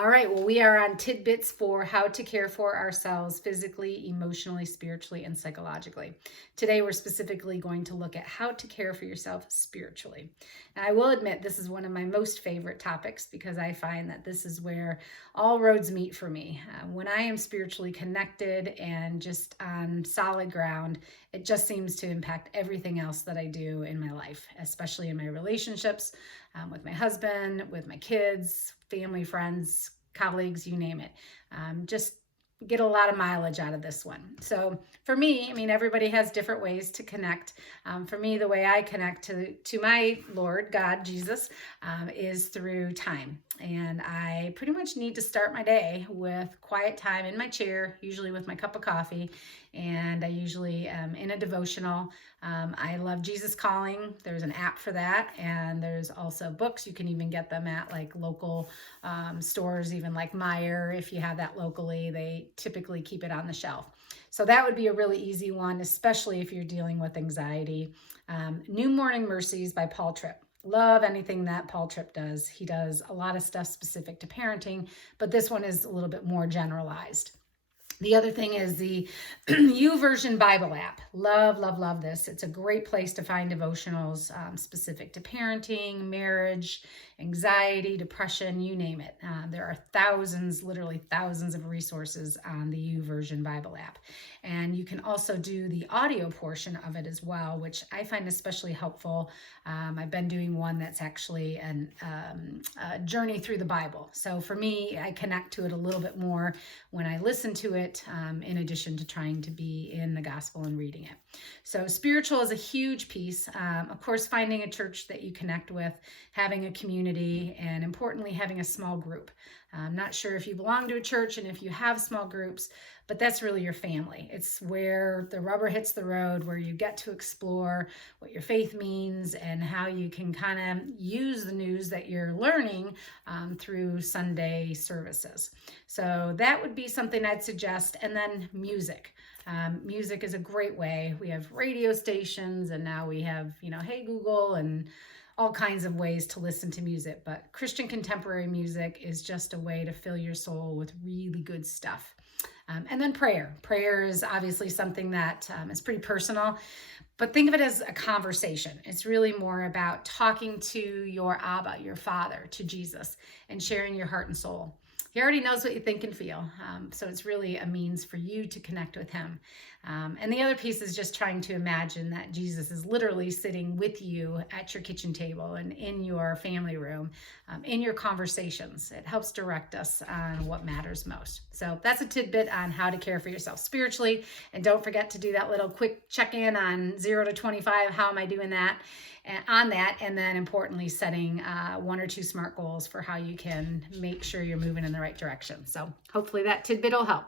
All right, well, we are on tidbits for how to care for ourselves physically, emotionally, spiritually, and psychologically. Today, we're specifically going to look at how to care for yourself spiritually. And I will admit, this is one of my most favorite topics because I find that this is where all roads meet for me. When I am spiritually connected and just on solid ground, it just seems to impact everything else that I do in my life, especially in my relationships with my husband, with my kids, family, friends, colleagues, you name it. Just get a lot of mileage out of this one. So for me, I mean, everybody has different ways to connect. For me, the way I connect to my Lord, God, Jesus, is through time. And I pretty much need to start my day with quiet time in my chair, usually with my cup of coffee. And I usually am in a devotional. I love Jesus Calling. There's an app for that. And there's also books. You can even get them at like local stores, even like Meijer. If you have that locally, they typically keep it on the shelf. So that would be a really easy one, especially if you're dealing with anxiety. New Morning Mercies by Paul Tripp. Love anything that Paul Tripp does. He does a lot of stuff specific to parenting, but this one is a little bit more generalized. The other thing is the YouVersion Bible app. Love, love, love this. It's a great place to find devotionals specific to parenting, marriage, anxiety, depression, you name it. There are thousands, literally thousands of resources on the YouVersion Bible app. And you can also do the audio portion of it as well, which I find especially helpful. I've been doing one that's actually a journey through the Bible. So for me, I connect to it a little bit more when I listen to it, in addition to trying to be in the gospel and reading it. So spiritual is a huge piece. Of course, finding a church that you connect with, having a community, and importantly, having a small group. I'm not sure if you belong to a church and if you have small groups, but that's really your family. It's where the rubber hits the road, where you get to explore what your faith means and how you can kind of use the news that you're learning through Sunday services. So that would be something I'd suggest. And then music. Music is a great way. We have radio stations, and now we have, Hey Google, and all kinds of ways to listen to music. But Christian contemporary music is just a way to fill your soul with really good stuff. And then prayer. Prayer is obviously something that is pretty personal, but think of it as a conversation. It's really more about talking to your Abba, your Father, to Jesus, and sharing your heart and soul. He already knows what you think and feel. So it's really a means for you to connect with him. And the other piece is just trying to imagine that Jesus is literally sitting with you at your kitchen table and in your family room, in your conversations. It helps direct us on what matters most. So that's a tidbit on how to care for yourself spiritually. And don't forget to do that little quick check-in on 0 to 25. How am I doing that? And then importantly, setting 1 or 2 SMART goals for how you can make sure you're moving in the right direction. So hopefully that tidbit will help.